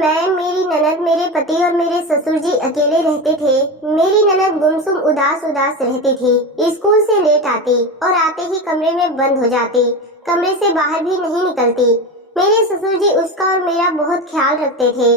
मैं, मेरी ननद, मेरे पति और मेरे ससुर जी अकेले रहते थे। मेरी ननद गुमसुम उदास उदास रहती थी। स्कूल से लेट आती और आते ही कमरे में बंद हो जाती। कमरे से बाहर भी नहीं निकलती। मेरे ससुर जी उसका और मेरा बहुत ख्याल रखते थे।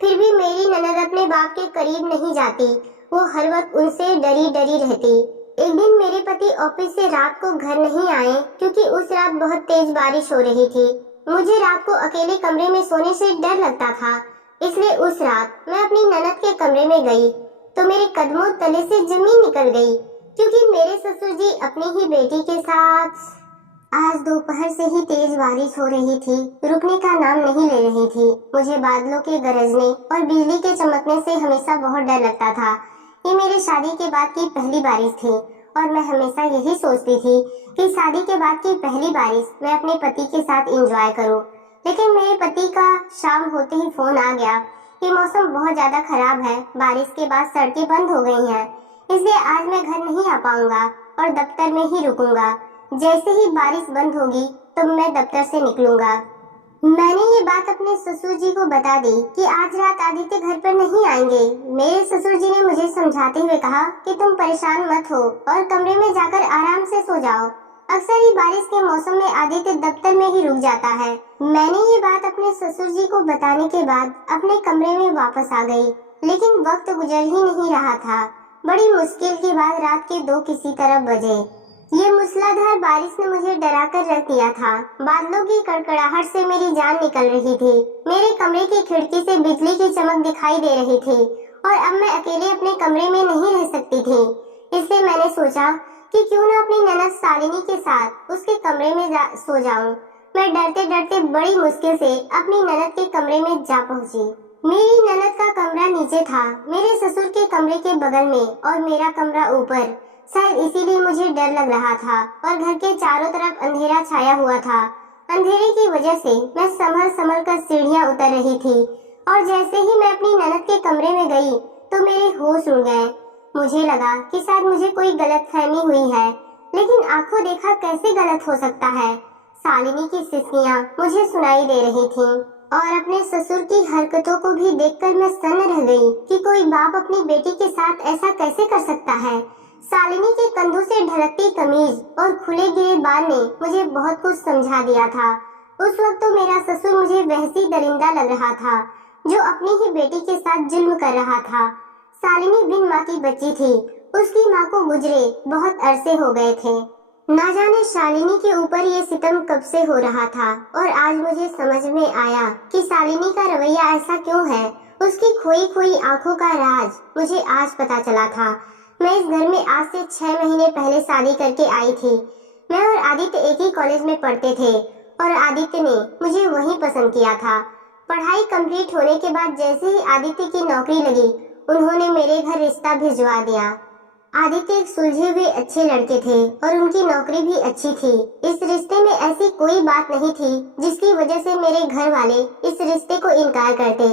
फिर भी मेरी ननद अपने बाप के करीब नहीं जाती। वो हर वक्त उनसे डरी डरी रहती। एक दिन मेरे पति ऑफिस से रात को घर नहीं आए क्योंकि उस रात बहुत तेज बारिश हो रही थी। मुझे रात को अकेले कमरे में सोने से डर लगता था, इसलिए उस रात मैं अपनी ननद के कमरे में गई तो मेरे कदमों तले से जमीन निकल गई, क्योंकि मेरे ससुर जी अपनी ही बेटी के साथ। आज दोपहर से ही तेज बारिश हो रही थी, रुकने का नाम नहीं ले रही थी। मुझे बादलों के गरजने और बिजली के चमकने से हमेशा बहुत डर लगता था। ये मेरी शादी के बाद की पहली बारिश थी और मैं हमेशा यही सोचती थी कि शादी के बाद की पहली बारिश मैं अपने पति के साथ एंजॉय करूं। लेकिन मेरे पति का शाम होते ही फोन आ गया कि मौसम बहुत ज्यादा खराब है, बारिश के बाद सड़कें बंद हो गई हैं, इसलिए आज मैं घर नहीं आ पाऊंगा और दफ्तर में ही रुकूंगा। जैसे ही बारिश बंद होगी तो मैं दफ्तर से निकलूंगा। मैंने ये बात अपने ससुर जी को बता दी कि आज रात आदित्य घर पर नहीं आएंगे। मेरे ससुर जी ने मुझे समझाते हुए कहा कि तुम परेशान मत हो और कमरे में जाकर आराम से सो जाओ। अक्सर ही बारिश के मौसम में आदित्य दफ्तर में ही रुक जाता है। मैंने ये बात अपने ससुर जी को बताने के बाद अपने कमरे में वापस आ गई, लेकिन वक्त गुजर ही नहीं रहा था। बड़ी मुश्किल के बाद रात के 2 किसी तरह बजे। ये मूसलाधार बारिश ने मुझे डरा कर रख दिया था। बादलों की कड़कड़ाहट से मेरी जान निकल रही थी। मेरे कमरे की खिड़की से बिजली की चमक दिखाई दे रही थी और अब मैं अकेले अपने कमरे में नहीं रह सकती थी। इसलिए मैंने सोचा कि क्यों न अपनी ननद शालिनी के साथ उसके कमरे में सो जाऊं। मैं डरते डरते बड़ी मुश्किल से अपनी ननद के कमरे में जा पहुंची। मेरी ननद का कमरा नीचे था, मेरे ससुर के कमरे के बगल में और मेरा कमरा ऊपर। शायद इसीलिए मुझे डर लग रहा था और घर के चारों तरफ अंधेरा छाया हुआ था। अंधेरे की वजह से मैं संभल संभल कर सीढ़ियां उतर रही थी और जैसे ही मैं अपनी ननद के कमरे में गई तो मेरे होश उड़ गए। मुझे लगा कि शायद मुझे कोई गलतफहमी हुई है, लेकिन आंखों देखा कैसे गलत हो सकता है। शालिनी की सिसकियां मुझे सुनाई दे रही थीं और अपने ससुर की हरकतों को भी देखकर मैं सन्न रह गई कि कोई बाप अपनी बेटी के साथ ऐसा कैसे कर सकता है। शालिनी के कंधों से ढलकती कमीज और खुले गिरे बाल ने मुझे बहुत कुछ समझा दिया था। उस वक्त तो मेरा ससुर मुझे वैसी दरिंदा लग रहा था जो अपनी ही बेटी के साथ जुल्म कर रहा था। शालिनी बिन माँ की बच्ची थी, उसकी माँ को गुजरे बहुत अरसे हो गए थे। ना जाने शालिनी के ऊपर ये सितम कब से हो रहा था और आज मुझे समझ में आया कि शालिनी का रवैया ऐसा क्यों है। उसकी खोई खोई आंखों का राज मुझे आज पता चला था। मैं इस घर में आज से 6 महीने पहले शादी करके आई थी। मैं और आदित्य एक ही कॉलेज में पढ़ते थे और आदित्य ने मुझे वहीं पसंद किया था। पढ़ाई कंप्लीट होने के बाद जैसे ही आदित्य की नौकरी लगी, उन्होंने मेरे घर रिश्ता भिजवा दिया। आदित्य एक सुलझे हुए अच्छे लड़के थे और उनकी नौकरी भी अच्छी थी। इस रिश्ते में ऐसी कोई बात नहीं थी जिसकी वजह से मेरे घर वाले इस रिश्ते को इनकार करते।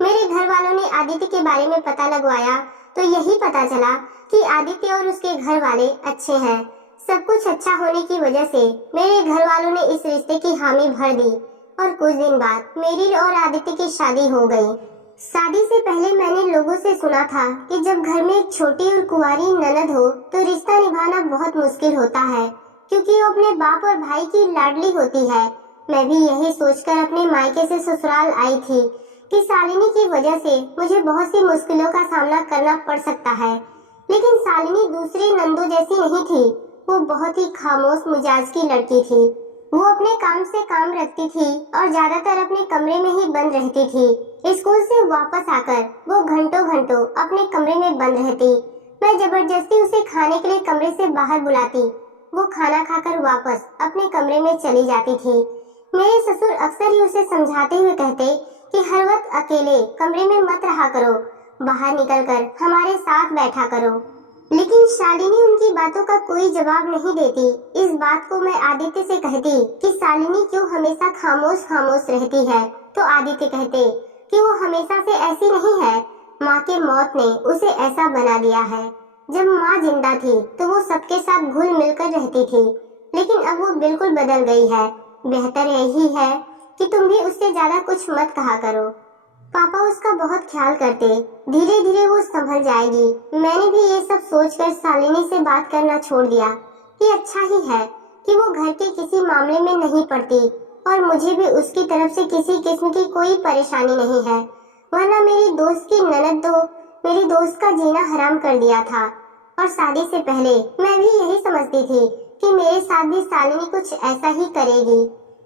मेरे घर वालों ने आदित्य के बारे में पता लगवाया तो यही पता चला कि आदित्य और उसके घर वाले अच्छे हैं। सब कुछ अच्छा होने की वजह से मेरे घर वालों ने इस रिश्ते की हामी भर दी और कुछ दिन बाद मेरी और आदित्य की शादी हो गई। शादी से पहले मैंने लोगों से सुना था कि जब घर में एक छोटी और कुंवारी ननद हो तो रिश्ता निभाना बहुत मुश्किल होता है, क्योंकि वो अपने बाप और भाई की लाडली होती है। मैं भी यही सोचकर अपने मायके से ससुराल आई थी कि शालिनी की वजह से मुझे बहुत सी मुश्किलों का सामना करना पड़ सकता है। लेकिन शालिनी दूसरी नंदों जैसी नहीं थी। वो बहुत ही खामोश मिजाज की लड़की थी। वो अपने काम से काम रखती थी और ज्यादातर अपने कमरे में ही बंद रहती थी। स्कूल से वापस आकर वो घंटों घंटों अपने कमरे में बंद रहती। मैं जबरदस्ती उसे खाने के लिए कमरे से बाहर बुलाती। वो खाना खाकर वापस अपने कमरे में चली जाती थी। मेरे ससुर अक्सर ही उसे समझाते हुए कहते कि हर वक्त अकेले कमरे में मत रहा करो, बाहर निकलकर हमारे साथ बैठा करो। लेकिन शालिनी उनकी बातों का कोई जवाब नहीं देती। इस बात को मैं आदित्य से कहती कि शालिनी क्यों हमेशा खामोश खामोश रहती है, तो आदित्य कहते कि वो हमेशा से ऐसी नहीं है, माँ के मौत ने उसे ऐसा बना दिया है। जब माँ जिंदा थी तो वो सबके साथ घुल मिलकर रहती थी, लेकिन अब वो बिल्कुल बदल गई है। बेहतर यही है कि तुम भी उससे ज्यादा कुछ मत कहा करो। पापा बहुत ख्याल करते। धीरे धीरे वो संभल जाएगी। मैंने भी ये सब सोचकर शालिनी से बात करना छोड़ दिया। ये अच्छा ही है कि वो घर के किसी मामले में नहीं पड़ती और मुझे भी उसकी तरफ से किसी किस्म की कोई परेशानी नहीं है, वरना मेरी दोस्त की ननद तो मेरी दोस्त का जीना हराम कर दिया था। और शादी से पहले मैं भी यही समझती थी कि मेरे साथ भी शालिनी कुछ ऐसा ही करेगी,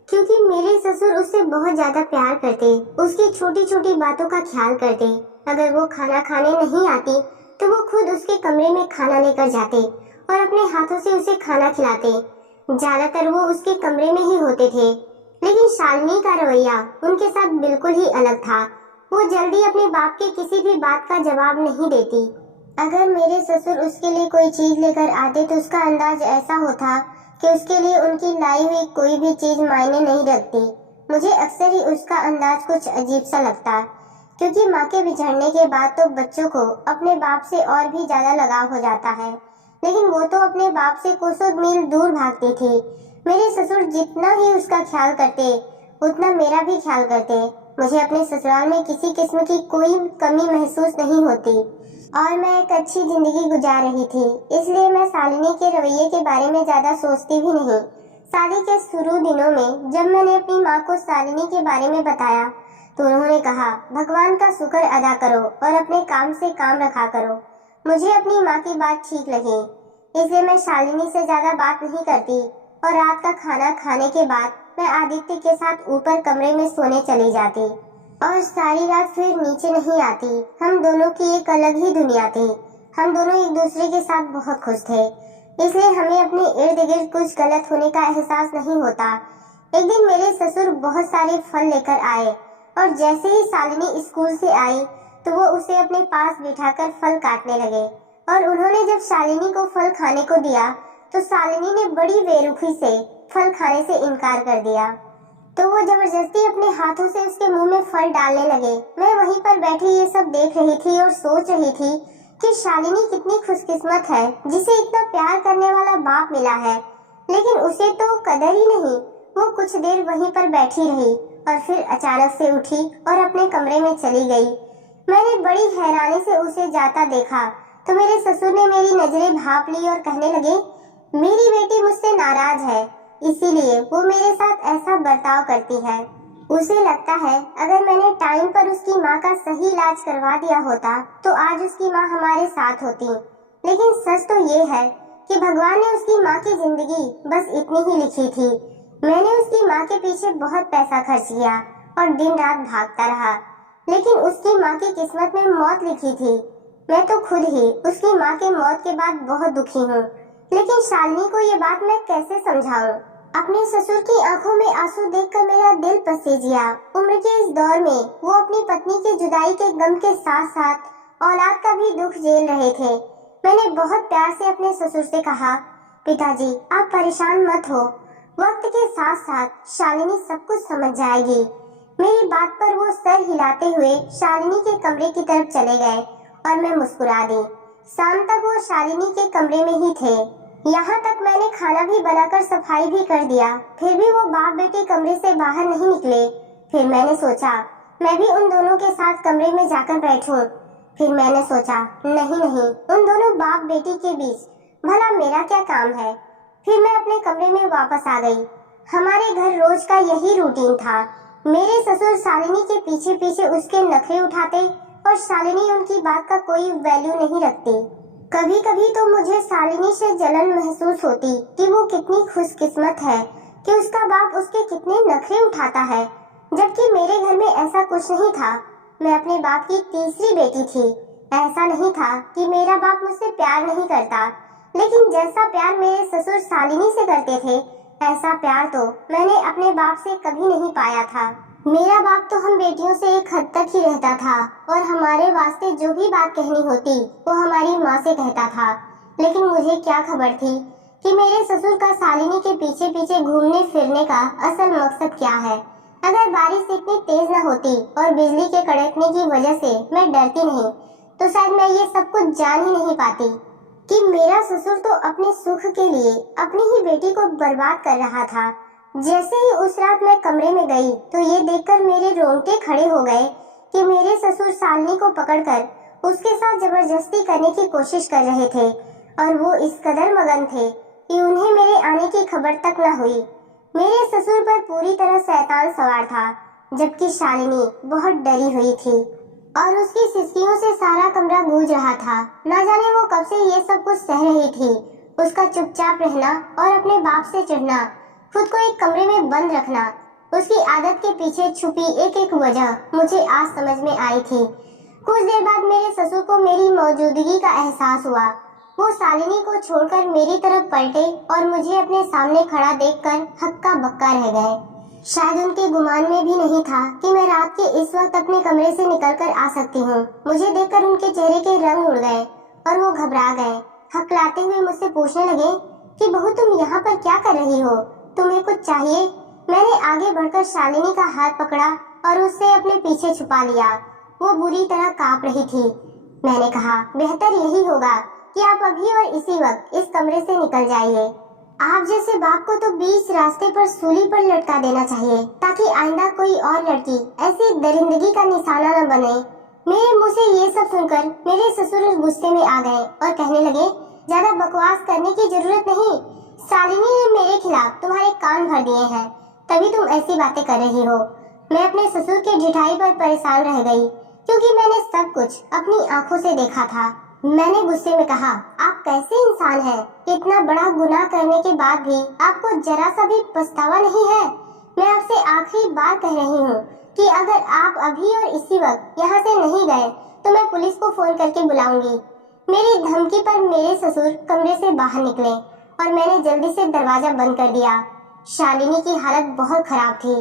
क्योंकि मेरे ससुर उससे बहुत ज्यादा प्यार करते, उसकी छोटी छोटी बातों का ख्याल करते। अगर वो खाना खाने नहीं आती तो वो खुद उसके कमरे में खाना लेकर जाते और अपने हाथों से उसे खाना खिलाते। ज्यादातर वो उसके कमरे में ही होते थे, लेकिन शालिनी का रवैया उनके साथ बिल्कुल ही अलग था। वो जल्दी अपने बाप के किसी भी बात का जवाब नहीं देती। अगर मेरे ससुर उसके लिए कोई चीज लेकर आते तो उसका अंदाज ऐसा होता कि उसके लिए उनकी लाई हुई कोई भी चीज मायने नहीं रखती। मुझे अक्सर ही उसका अंदाज कुछ अजीब सा लगता, क्योंकि माँ के बिछड़ने के बाद तो बच्चों को अपने बाप से और भी ज्यादा लगाव हो जाता है, लेकिन वो तो अपने बाप से कोसों मील दूर भागती थी। मेरे ससुर जितना ही उसका ख्याल करते उतना मेरा भी ख्याल करते। मुझे अपने ससुराल में किसी किस्म की कोई कमी महसूस नहीं होती और मैं एक अच्छी जिंदगी गुजार रही थी, इसलिए मैं शालिनी के रवैये के बारे में ज्यादा सोचती भी नहीं। शादी के शुरू दिनों में जब मैंने अपनी माँ को शालिनी के बारे में बताया तो उन्होंने कहा, भगवान का शुक्र अदा करो और अपने काम से काम रखा करो। मुझे अपनी माँ की बात ठीक लगी, इसलिए मैं शालिनी से ज्यादा बात नहीं करती और रात का खाना खाने के बाद मैं आदित्य के साथ ऊपर कमरे में सोने चली जाती और सारी रात फिर नीचे नहीं आती। हम दोनों की एक अलग ही दुनिया थी। हम दोनों एक दूसरे के साथ बहुत खुश थे, इसलिए हमें अपने इर्द गिर्द कुछ गलत होने का एहसास नहीं होता। एक दिन मेरे ससुर बहुत सारे फल लेकर आए और जैसे ही शालिनी स्कूल से आई तो वो उसे अपने पास बिठाकर फल काटने लगे और उन्होंने जब शालिनी को फल खाने को दिया तो शालिनी ने बड़ी बेरुखी से फल खाने से इनकार कर दिया, तो वो जबरदस्ती अपने हाथों से उसके मुंह में फल डालने लगे। मैं वहीं पर बैठी ये सब देख रही थी और सोच रही थी कि शालिनी कितनी खुशकिस्मत है जिसे इतना प्यार करने वाला बाप मिला है, लेकिन उसे तो कदर ही नहीं। वो कुछ देर वहीं पर बैठी रही और फिर अचानक से उठी और अपने कमरे में चली गई। मैंने बड़ी हैरानी से उसे जाता देखा तो मेरे ससुर ने मेरी नजरें भांप ली और कहने लगे, मेरी बेटी मुझसे नाराज है, इसीलिए वो मेरे साथ ऐसा बर्ताव करती है। उसे लगता है अगर मैंने टाइम पर उसकी माँ का सही इलाज करवा दिया होता तो आज उसकी माँ हमारे साथ होती। लेकिन सच तो ये है कि भगवान ने उसकी माँ की जिंदगी बस इतनी ही लिखी थी। मैंने उसकी माँ के पीछे बहुत पैसा खर्च किया और दिन रात भागता रहा, लेकिन उसकी माँ की किस्मत में मौत लिखी थी। मैं तो खुद ही उसकी माँ के मौत के बाद बहुत दुखी हूँ, लेकिन शालिनी को ये बात मैं कैसे समझाऊं? अपने ससुर की आंखों में आंसू देखकर मेरा दिल पसीजिया। उम्र के इस दौर में वो अपनी पत्नी की जुदाई के गम के साथ साथ औलाद का भी दुख झेल रहे थे। मैंने बहुत प्यार से अपने ससुर से कहा, पिताजी आप परेशान मत हो, वक्त के साथ साथ शालिनी सब कुछ समझ जाएगी। मेरी बात पर वो सर हिलाते हुए शालिनी के कमरे की तरफ चले गए और मैं मुस्कुरा दी। शाम तक वो शालिनी के कमरे में ही थे। यहाँ तक मैंने खाना भी बनाकर सफाई भी कर दिया, फिर भी वो बाप बेटी कमरे से बाहर नहीं निकले। फिर मैंने सोचा मैं भी उन दोनों के साथ कमरे में जाकर बैठूं। फिर मैंने सोचा नहीं नहीं, उन दोनों बाप बेटी के बीच भला मेरा क्या काम है। फिर मैं अपने कमरे में वापस आ गई। हमारे घर रोज का यही रूटीन था। मेरे ससुर शालिनी के पीछे पीछे उसके नखरे उठाते और शालिनी उनकी बात का कोई वैल्यू नहीं रखती। कभी कभी तो मुझे शालिनी से जलन महसूस होती कि वो कितनी खुशकिस्मत है कि उसका बाप उसके कितने नखरे उठाता है, जबकि मेरे घर में ऐसा कुछ नहीं था। मैं अपने बाप की तीसरी बेटी थी। ऐसा नहीं था कि मेरा बाप मुझसे प्यार नहीं करता, लेकिन जैसा प्यार मेरे ससुर शालिनी से करते थे ऐसा प्यार तो मैंने अपने बाप से कभी नहीं पाया था। मेरा बाप तो हम बेटियों से एक हद तक ही रहता था और हमारे वास्ते जो भी बात कहनी होती वो हमारी माँ से कहता था। लेकिन मुझे क्या खबर थी कि मेरे ससुर का शालिनी के पीछे पीछे घूमने फिरने का असल मकसद क्या है। अगर बारिश इतनी तेज न होती और बिजली के कड़कने की वजह से मैं डरती नहीं तो शायद मैं ये सब कुछ जान ही नहीं पाती कि मेरा ससुर तो अपने सुख के लिए अपनी ही बेटी को बर्बाद कर रहा था। जैसे ही उस रात मैं कमरे में गई तो ये देखकर मेरे रोंगटे खड़े हो गए कि मेरे ससुर शालिनी को पकड़कर उसके साथ जबरदस्ती करने की कोशिश कर रहे थे और वो इस कदर मगन थे कि उन्हें मेरे आने की खबर तक न हुई। मेरे ससुर पर पूरी तरह शैतान सवार था, जबकि शालिनी बहुत डरी हुई थी और उसकी सिसकियों से सारा कमरा गूंज रहा था। न जाने वो कब से ये सब कुछ सह रही थी। उसका चुपचाप रहना और अपने बाप से चिढ़ना, खुद को एक कमरे में बंद रखना, उसकी आदत के पीछे छुपी एक एक वजह मुझे आज समझ में आई थी। कुछ देर बाद मेरे ससुर को मेरी मौजूदगी का एहसास हुआ। वो शालिनी को छोड़कर मेरी तरफ पलटे और मुझे अपने सामने खड़ा देखकर हक्का बक्का रह गए। शायद उनके गुमान में भी नहीं था कि मैं रात के इस वक्त अपने कमरे से निकलकर आ सकती हूँ। मुझे देखकर उनके चेहरे के रंग उड़ गए और वो घबरा गए। हकलाते हुए मुझसे पूछने लगे कि बहू, तुम यहाँ पर क्या कर रही हो? तुम्हें कुछ चाहिए? मैंने आगे बढ़कर शालिनी का हाथ पकड़ा और उससे अपने पीछे छुपा लिया। वो बुरी तरह कांप रही थी। मैंने कहा, बेहतर यही होगा कि आप अभी और इसी वक्त इस कमरे से निकल जाइए। आप जैसे बाप को तो बीच रास्ते पर सूली पर लटका देना चाहिए, ताकि आइंदा कोई और लड़की ऐसी दरिंदगी का निशाना न बने। मेरे मुंह से ये सब सुनकर मेरे ससुर गुस्से में आ गए और कहने लगे, ज्यादा बकवास करने की जरूरत नहीं। शालिनी ने मेरे खिलाफ तुम्हारे कान भर दिए हैं, तभी तुम ऐसी बातें कर रही हो। मैं अपने ससुर के ढिठाई पर परेशान रह गई, क्योंकि मैंने सब कुछ अपनी आंखों से देखा था। मैंने गुस्से में कहा, आप कैसे इंसान हैं? इतना बड़ा गुनाह करने के बाद भी आपको जरा सा भी पछतावा नहीं है? मैं आपसे आखिरी बार कह रही हूँ कि अगर आप अभी और इसी वक्त यहाँ से नहीं गए तो मैं पुलिस को फोन करके बुलाऊंगी। मेरी धमकी पर मेरे ससुर कमरे से बाहर निकले और मैंने जल्दी से दरवाजा बंद कर दिया। शालिनी की हालत बहुत खराब थी।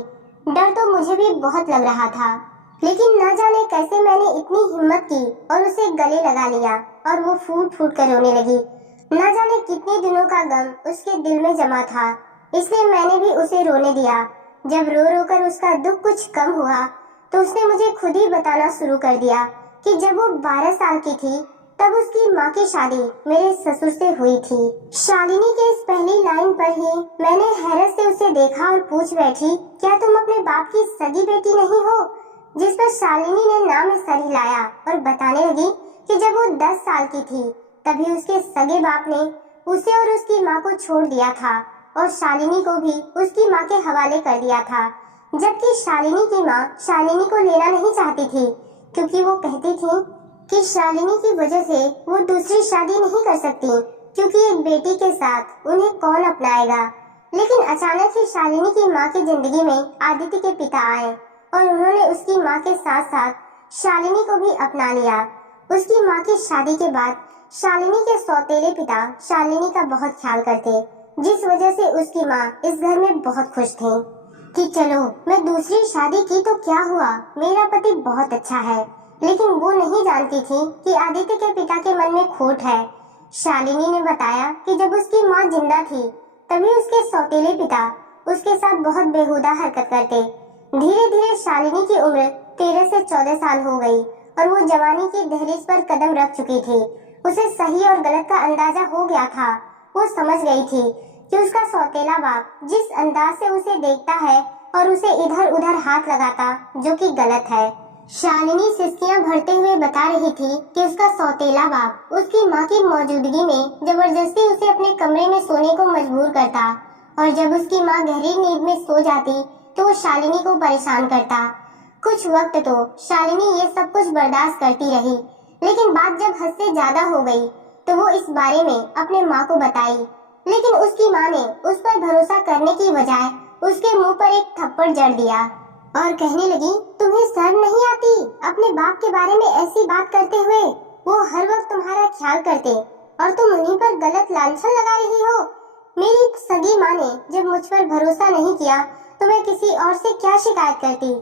डर तो मुझे भी बहुत लग रहा था, लेकिन न जाने कैसे मैंने इतनी हिम्मत की और उसे गले लगा लिया और वो फूट फूट कर रोने लगी। न जाने कितने दिनों का गम उसके दिल में जमा था, इसलिए मैंने भी उसे रोने दिया। जब रो रो कर उसका दुख कुछ कम हुआ तो उसने मुझे खुद ही बताना शुरू कर दिया कि जब वो 12 साल की थी तब उसकी माँ की शादी मेरे ससुर से हुई थी। शालिनी के इस पहली लाइन पर ही मैंने हैरत से उसे देखा और पूछ बैठी, क्या तुम अपने बाप की सगी बेटी नहीं हो? जिस पर शालिनी ने नाम में सर हिलाया और बताने लगी कि जब वो 10 साल की थी तभी उसके सगे बाप ने उसे और उसकी माँ को छोड़ दिया था और शालिनी को भी उसकी माँ के हवाले कर दिया था। जबकि शालिनी की माँ शालिनी को लेना नहीं चाहती थी, क्योंकि वो कहती थी कि शालिनी की वजह से वो दूसरी शादी नहीं कर सकती, क्योंकि एक बेटी के साथ उन्हें कौन अपनाएगा। लेकिन अचानक ही शालिनी की माँ की जिंदगी में आदित्य के पिता आए और उन्होंने उसकी माँ के साथ साथ शालिनी को भी अपना लिया। उसकी माँ की शादी के बाद शालिनी के सौतेले पिता शालिनी का बहुत ख्याल करते, जिस वजह से उसकी माँ इस घर में बहुत खुश थी कि चलो मैं दूसरी शादी की तो क्या हुआ, मेरा पति बहुत अच्छा है। लेकिन वो नहीं जानती थी कि आदित्य के पिता के मन में खोट है। शालिनी ने बताया कि जब उसकी माँ जिंदा थी तभी उसके सौतेले पिता उसके साथ बहुत बेहुदा हरकत करते। धीरे धीरे शालिनी की उम्र 13 से 14 साल हो गई और वो जवानी की दहलीज पर कदम रख चुकी थी। उसे सही और गलत का अंदाजा हो गया था। वो समझ गई थी कि उसका सौतेला बाप जिस अंदाज से उसे देखता है और उसे इधर उधर हाथ लगाता, जो कि गलत है। शालिनी सिसकियां भरते हुए बता रही थी कि उसका सौतेला बाप उसकी माँ की मौजूदगी में जबरदस्ती उसे अपने कमरे में सोने को मजबूर करता और जब उसकी माँ गहरी नींद में सो जाती तो वो शालिनी को परेशान करता। कुछ वक्त तो शालिनी ये सब कुछ बर्दाश्त करती रही, लेकिन बात जब हद से ज्यादा हो गई तो वो इस बारे में अपने माँ को बताई। लेकिन उसकी माँ ने उस पर भरोसा करने की बजाय उसके मुंह पर एक थप्पड़ जड़ दिया और कहने लगी, तुम्हें शर्म नहीं आती अपने बाप के बारे में ऐसी बात करते हुए? वो हर वक्त तुम्हारा ख्याल करते और तुम उन्हीं पर गलत लांछन लगा रही हो। मेरी सगी माँ ने जब मुझ पर भरोसा नहीं किया तो मैं किसी और से क्या शिकायत करती।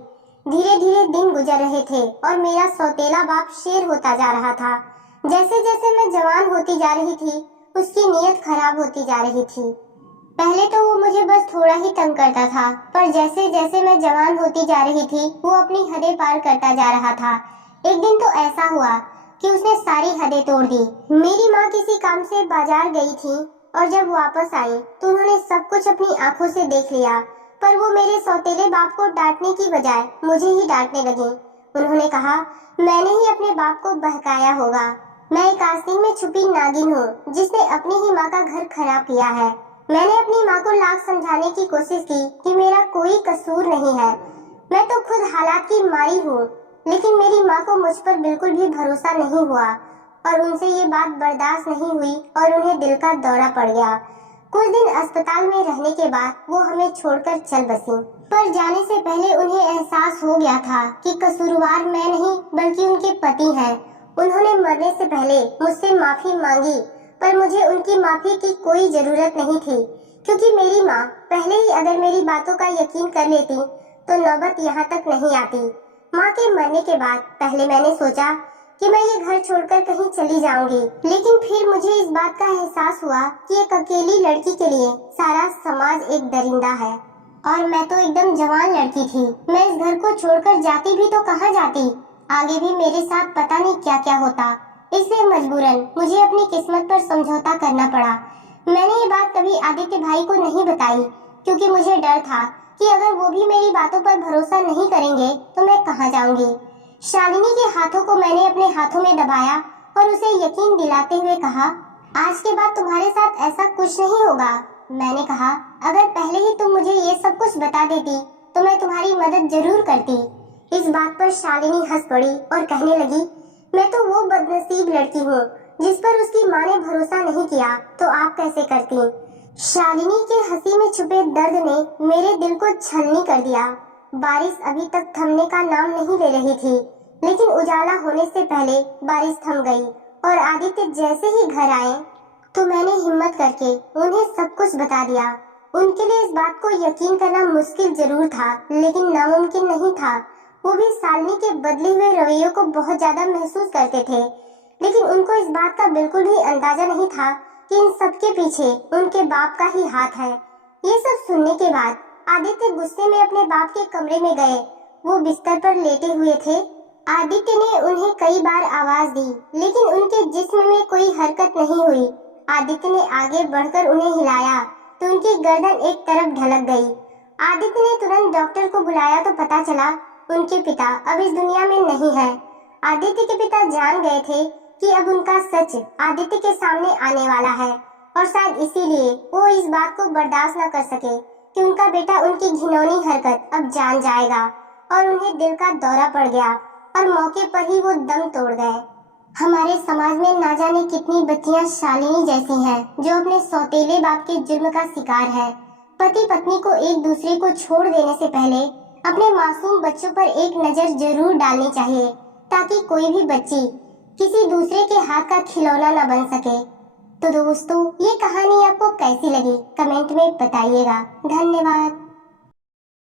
धीरे धीरे दिन गुजर रहे थे और मेरा सौतेला बाप शेर होता जा रहा था। जैसे जैसे मैं जवान होती जा रही थी उसकी नीयत खराब होती जा रही थी। पहले तो वो मुझे बस थोड़ा ही तंग करता था, पर जैसे जैसे मैं जवान होती जा रही थी वो अपनी हदें पार करता जा रहा था। एक दिन तो ऐसा हुआ कि उसने सारी हदें तोड़ दी। मेरी माँ किसी काम से बाजार गई थी और जब वापस आई तो उन्होंने सब कुछ अपनी आंखों से देख लिया, पर वो मेरे सौतेले बाप को डांटने की बजाय मुझे ही डांटने लगी। उन्होंने कहा, मैंने ही अपने बाप को बहकाया होगा। मैं एक आस्तीन में छुपी नागिन हूँ जिसने अपनी ही माँ का घर खराब किया है। मैंने अपनी माँ को लाख समझाने की कोशिश की कि मेरा कोई कसूर नहीं है, मैं तो खुद हालात की मारी हूँ, लेकिन मेरी माँ को मुझ पर बिल्कुल भी भरोसा नहीं हुआ और उनसे ये बात बर्दाश्त नहीं हुई और उन्हें दिल का दौरा पड़ गया। कुछ दिन अस्पताल में रहने के बाद वो हमें छोड़कर चल बसी, पर जाने से पहले उन्हें एहसास हो गया था कि कसूरवार मैं नहीं बल्कि उनके पति हैं। उन्होंने मरने से पहले मुझसे माफी मांगी, पर मुझे उनकी माफी की कोई जरूरत नहीं थी, क्योंकि मेरी माँ पहले ही अगर मेरी बातों का यकीन कर लेती तो नौबत यहाँ तक नहीं आती। माँ के मरने के बाद पहले मैंने सोचा कि मैं ये घर छोड़कर कहीं चली जाऊंगी, लेकिन फिर मुझे इस बात का एहसास हुआ कि एक अकेली लड़की के लिए सारा समाज एक दरिंदा है और मैं तो एकदम जवान लड़की थी। मैं इस घर को छोड़कर जाती भी तो कहाँ जाती, आगे भी मेरे साथ पता नहीं क्या क्या होता। इसलिए मजबूरन मुझे अपनी किस्मत पर समझौता करना पड़ा। मैंने ये बात कभी आदित्य भाई को नहीं बताई, क्योंकि मुझे डर था कि अगर वो भी मेरी बातों पर भरोसा नहीं करेंगे तो मैं कहाँ जाऊंगी। शालिनी के हाथों को मैंने अपने हाथों में दबाया और उसे यकीन दिलाते हुए कहा, आज के बाद तुम्हारे साथ ऐसा कुछ नहीं होगा। मैंने कहा, अगर पहले ही तुम मुझे ये सब कुछ बता देती तो मैं तुम्हारी मदद जरूर करती। इस बात पर शालिनी हंस पड़ी और कहने लगी, मैं तो वो बदनसीब लड़की हूँ जिस पर उसकी माँ ने भरोसा नहीं किया, तो आप कैसे करती। शालिनी के हंसी में छुपे दर्द ने मेरे दिल को छलनी कर दिया। बारिश अभी तक थमने का नाम नहीं ले रही थी, लेकिन उजाला होने से पहले बारिश थम गई और आदित्य जैसे ही घर आए तो मैंने हिम्मत करके उन्हें सब कुछ बता दिया। उनके लिए इस बात को यकीन करना मुश्किल जरूर था, लेकिन नामुमकिन नहीं था। वो भी शालिनी के बदले हुए रवैयों को बहुत ज्यादा महसूस करते थे, लेकिन उनको इस बात का बिल्कुल भी अंदाजा नहीं था कि इन सब के पीछे उनके बाप का ही हाथ है। ये सब सुनने के बाद आदित्य गुस्से में अपने बाप के कमरे में गए। वो बिस्तर पर लेटे हुए थे। आदित्य ने उन्हें कई बार आवाज दी, लेकिन उनके जिस्म में कोई हरकत नहीं हुई। आदित्य ने आगे बढ़कर उन्हें हिलाया तो उनकी गर्दन एक तरफ ढलक गई। आदित्य ने तुरंत डॉक्टर को बुलाया तो पता चला उनके पिता अब इस दुनिया में नहीं है। आदित्य के पिता जान गए थे कि अब उनका सच आदित्य के सामने आने वाला है और शायद इसीलिए वो इस बात को बर्दाश्त न कर सके कि उनका बेटा उनकी घिनौनी हरकत अब जान जाएगा, और उन्हें दिल का दौरा पड़ गया और मौके पर ही वो दम तोड़ गए। हमारे समाज में ना जाने कितनी बच्चियां शालिनी जैसी हैं जो अपने सौतेले बाप के जुर्म का शिकार है। पति पत्नी को एक दूसरे को छोड़ देने से पहले अपने मासूम बच्चों पर एक नजर जरूर डालनी चाहिए, ताकि कोई भी बच्ची किसी दूसरे के हाथ का खिलौना न बन सके। तो दोस्तों, ये कहानी आपको कैसी लगी कमेंट में बताइएगा। धन्यवाद।